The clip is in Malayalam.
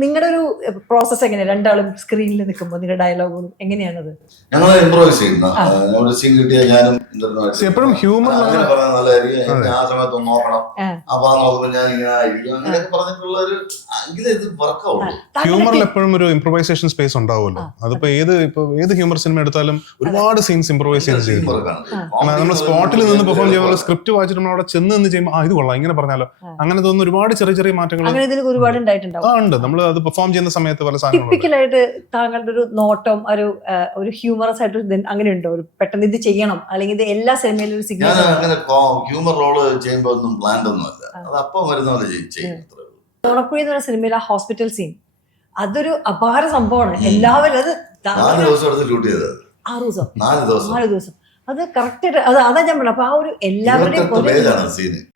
നിങ്ങളുടെ ഒരു പ്രോസസ് എങ്ങനെയാണ്? രണ്ടാളും സ്ക്രീനിൽ നിൽക്കുമ്പോൾ നിങ്ങളുടെ ഡയലോഗും എങ്ങനെയാണത്? ഞങ്ങൾ ഇംപ്രൂവൈസ് ചെയ്യുന്ന ഒരു സീൻ കിട്ടിയാൽ ഞാനും എപ്പോഴും ഹ്യൂമർ അങ്ങനെ പറഞ്ഞാൽ നല്ലതായിരിക്കും. ആ സമയത്ത് ഒന്ന് നോക്കണം, അപ്പൊ ആ നോക്കുമ്പോൾ ഞാൻ ഇങ്ങനെ ആയിരിക്കും, അങ്ങനെയൊക്കെ പറഞ്ഞിട്ടുള്ള ഒരു ഇത് വർക്കാവുള്ളൂ. ഹ്യൂമറിൽ എപ്പോഴും ഒരു ഇംപ്രൂവൈസേഷൻ സ്പേസ് ഉണ്ടാവുമല്ലോ. അതിപ്പോ ഏത് ഹ്യൂമർ സിനിമ എടുത്താലും ഒരുപാട് സീൻസ് ഇംപ്രൂവൈസ് ചെയ്ത് ചെയ്യും. നമ്മൾ സ്പോട്ടിൽ നിന്ന് പെർഫോം ചെയ്യുമ്പോൾ സ്ക്രിപ്റ്റ് വായിച്ചിട്ട് നമ്മൾ അവിടെ ചെന്ന് നിന്ന് ചെയ്യുമ്പോൾ ഇത് കൊള്ളാം, ഇങ്ങനെ പറഞ്ഞാലോ, അങ്ങനെ തോന്നുന്ന ഒരുപാട് ചെറിയ ചെറിയ മാറ്റങ്ങൾ ഒരുപാട് ഉണ്ടായിട്ടുണ്ടാവും. നമ്മൾ അത് പെർഫോം ചെയ്യുന്ന സമയത്ത് പല സാധനങ്ങളും. ടിപ്പിക്കലായിട്ട് താങ്കളുടെ ഒരു നോട്ടം ഒരു ഹ്യൂമറസ് ആയിട്ട് അങ്ങനെ ഉണ്ടോ? ഒരു പെട്ടെന്ന് ഇത് ചെയ്യണം, അല്ലെങ്കിൽ ഇത് എല്ലാ സിനിമയിലും ഒരു ഞാൻ അങ്ങനെ ഹ്യൂമർ റോള് ചെയ്യുമ്പോ ഒന്നും പ്ലാൻഡ് ഒന്നും അല്ല, അത് അപ്പം വരുന്ന പോലെ ചെയ്യും. ഓണക്കുഴി എന്ന് പറഞ്ഞ സിനിമയിൽ ആ ഹോസ്പിറ്റൽ സീൻ അതൊരു അപാര സംഭവമാണ്. എല്ലാവരും അത് 4 ദിവസം എടുത്ത് ഷൂട്ട് ചെയ്തത്. 4 ദിവസം അത് കറക്റ്റ് ആയിട്ട് അതാ ഞാൻ പറഞ്ഞു. അപ്പൊ ആ ഒരു എല്ലാവരുടെയും